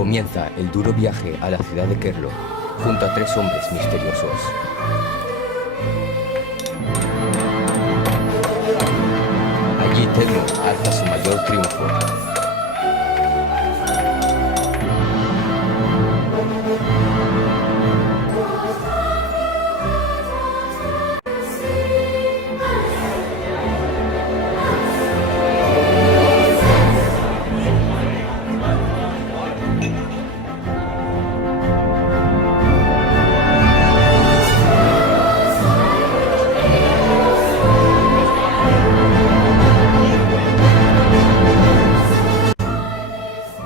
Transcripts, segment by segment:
Comienza el duro viaje a la ciudad de Kerlo, junto a 3 hombres misteriosos. Allí Telmo alza su mayor triunfo.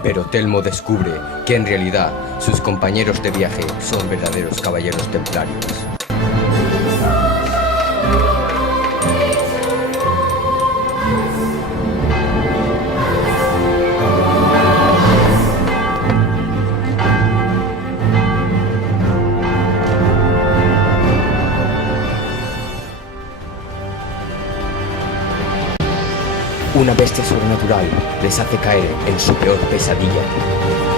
Pero Telmo descubre que en realidad sus compañeros de viaje son verdaderos caballeros templarios. Una bestia sobrenatural les hace caer en su peor pesadilla.